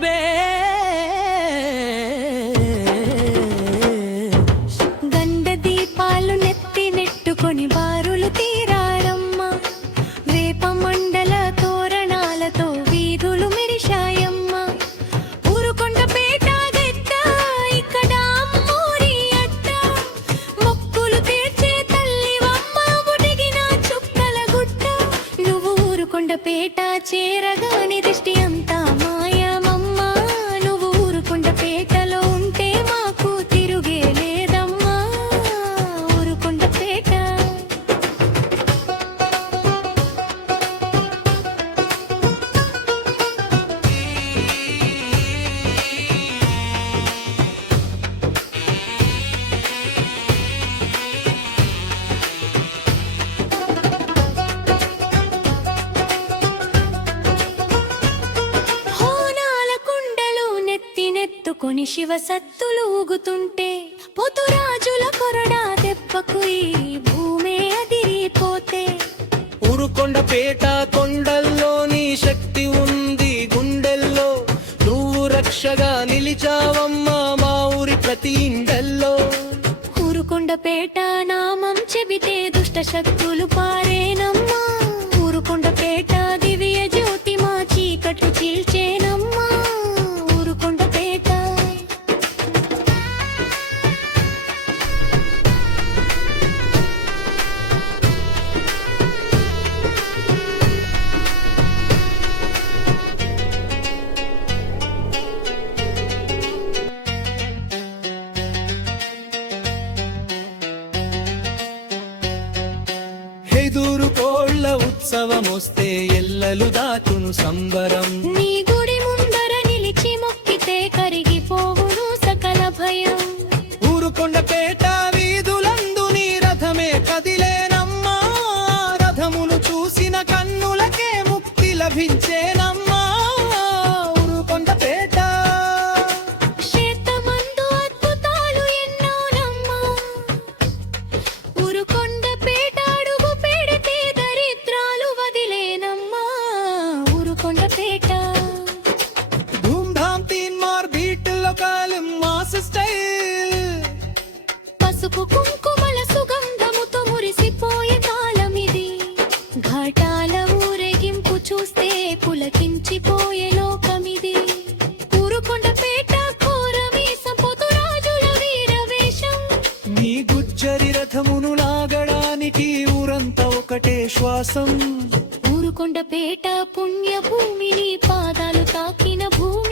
బేబే గండ దీపాలు నెత్తి నెట్టుకొని బారులు తీరాడమ్మ వేప మండల తోరణాలతో వీధులు మెరిశాయమ్మ ఊరుకొండపేట గెట్ట ఇక్కడ అమ్మోరి అట్ట మొక్కులు తీర్చే తల్లివమ్మ ఒడిగిన చుక్కల గుట్ట నువ్వు ఊరుకొండపేట చేరగాని దిష్టి అంతా మాయమమ్మ నువ్వు ఊరుకొండపేటలో ఉంటే మాకు తిరుగే లేదమ్మా ఊరుకొండపేట హోనాల కుండలు నెత్తినెత్తుకొని శివ సత్తులు ఊగుతుంటే పొతురాజుల కొరడా దెబ్బకు ఈ భూమే అదిరిపోతే ఊరుకొండపేట కొండల్లోని శక్తి ఉంది గుండెల్లో నువ్వు రక్షగా నిలిచావమ్మా మా ఊరి ప్రతి ఇండెల్లో ఊరుకొండపేట నామం చెబితే దుష్ట శక్తులు పారేనమ్మా ఊరుకొండపేట దివ్య జ్యోతి మా చీకట్లు చీల్చేనమ్మా ఊరుకొండపేట ఎదురు కోళ్ళ ఉత్సవమొస్తే ఎల్లలు దాటును సంబరం నీ గుడి ముందర నిలిచి మొక్కితే కరిగిపోవును సకల భయం ఊరుకొండపేట వీధులందు నీ రథమే కదిలేనమ్మా రథమును చూసిన కన్నులకే ముక్తి లభించేనమ్మా ఊరుకొండపేట క్షేత్రమందు అద్భుతాలు ఎన్నోనమ్మా ఊరుకొండపేట అడుగు పెడితే దరిద్రాలు వదిలేనమ్మా ఊరుకొండపేట ధూమ్ తీన్ మార్ బీట్ లోకల్ మాస్ స్టైల్ పసుపు కుంకుమల సుగంధముతో మురిసిపోయే కాలమిది ఘాటాల ఊరేగింపు చూస్తే పులకించిపోయే లోకమిది ఊరుకొండపేట కోరమీసం పొతురాజుల వీరవేషం నీ గుజ్జరి రథమును లాగడానికి ఊరంతా ఒకటే శ్వాసం ఊరుకొండపేట పుణ్య భూమిని పాదాలు తాకిన భూమి